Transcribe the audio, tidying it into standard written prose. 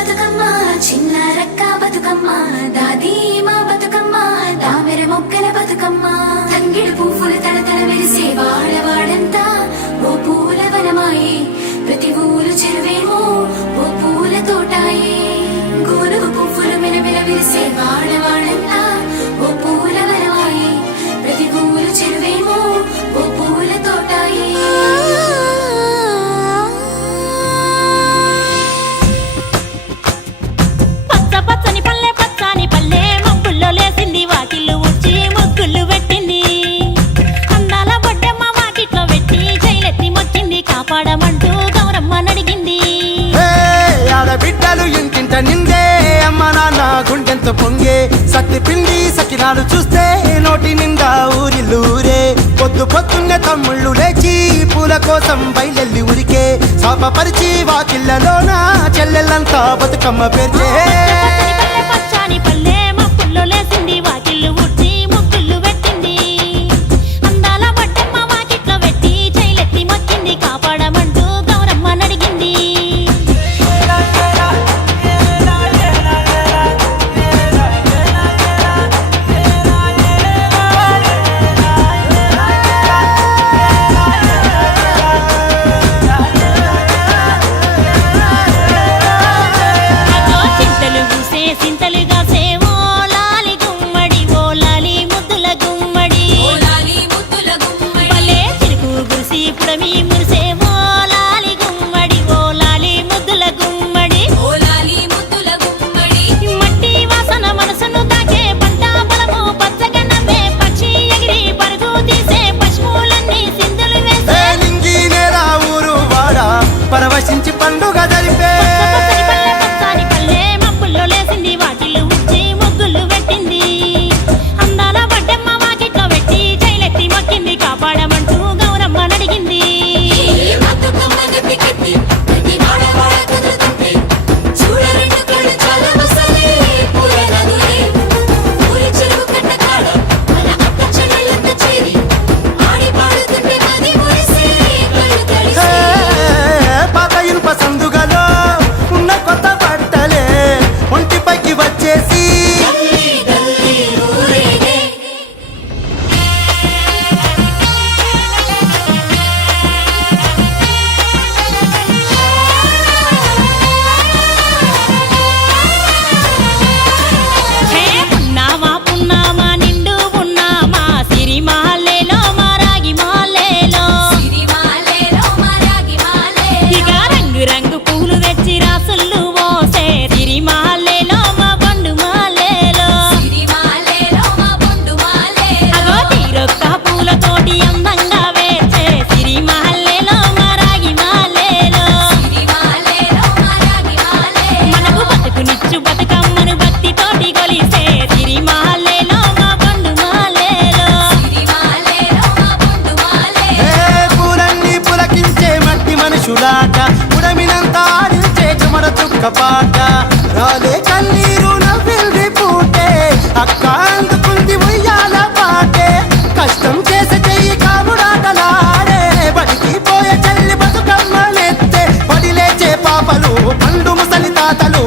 బతుకమ్మ చిన్న రక్క బతుకమ్మ దాది మా బతుకమ్మ దామెర మొక్కల బతుకమ్మ తంగిడు పువ్వులు తడతడ మెరిసే వాడవాడంతా ఓ పూల వనమాయే ప్రతి ఊరు చెరువేమో ఓ పూల తోటాయే గోరుగు పువ్వులు మెలమెల విరిసే వాడవాడంతా ఓ పూల వనమాయే ప్రతి ఊరు చెరువేమో ఓ పూల తోటాయే పచ్చని పల్లె పచ్చని పల్లె మబ్బుల్లో లేసింది వాకిళ్ళు ఊడ్చి ముగ్గులు పెట్టింది అందాల బొడ్డమ్మ వాకిట్లో పెట్టి జైలెత్తి మొచ్చింది కాపాడమంటూ గౌరమ్మ నడిగింది ఆడబిడ్డలు ఇంటింట నిందే అమ్మ నాన్న గుండెంతో పొంగే సత్తి పిండి సకినాలు చూస్తే నోటి నిండా ఊరిల్లూరే పొద్దు పొద్దున్నే తమ్ముళ్ళు లేచి పూల కోసం బయలెల్లి ఉరికే శాపపరిచి వాకిళ్ళలోన చెల్లెళ్ళంతా బతుకమ్మ పేర్చే పచ్చని పల్లె మబ్బుల్లో లేసింది వాకిళ్ళు ఊడ్చి ముగ్గులు పెట్టింది అందాల బొడ్డమ్మ వాకిట్లో పెట్టి జైలెత్తి మొచ్చింది కాపాడమంటూ గౌరమ్మ నడిగింది పరవశించి పండుగ జరిపే పచ్చని పల్లె మబ్బుల్లో లేసింది వాకిళ్ళు ఊడ్చి ముగ్గులు పెట్టింది అందాల బొడ్డమ్మ వాకిట్లో పెట్టి జైలెత్తి మొక్కింది కాపాడమంటూ గౌరమ్మ నడిగింది సందుగలో ఉన్న కొత్త బట్టలే ఒంటిపైకి వచ్చేసి పున్నామా పున్నామా నిండు పున్నామా సిరిమాలేలో మారాగి మాలేలో ఇక రంగు రంగు పూలు తెచ్చి రాసుళ్ళు మోసే సిరిమాలేలో మా బొండు మాలేలో అగో తీరొక్క పూలతోటి అందంగా వేచే సిరిమాలేలో మారాగి మాలేలో మనకు బతుకునిచ్చు బతుకమ్మను భక్తితోటి కొలిసే సిరిమాలేలో మా బొండు మాలేలో పూలన్నీ పులకించే మట్టి మనుషులాట ఉడమినంత ఆడించే చెమర చుక్కపాట రాలే కన్నీరు నవ్వింది పూటే అక్క అందుకుంది ఉయ్యాల పాటే కష్టం చేసే చెయ్యి కాముడాటలాడే బడికి పోయే చెల్లి బతుకమ్మ నెత్తే పడి లేచే పాపలు పండు ముసలి తాతలు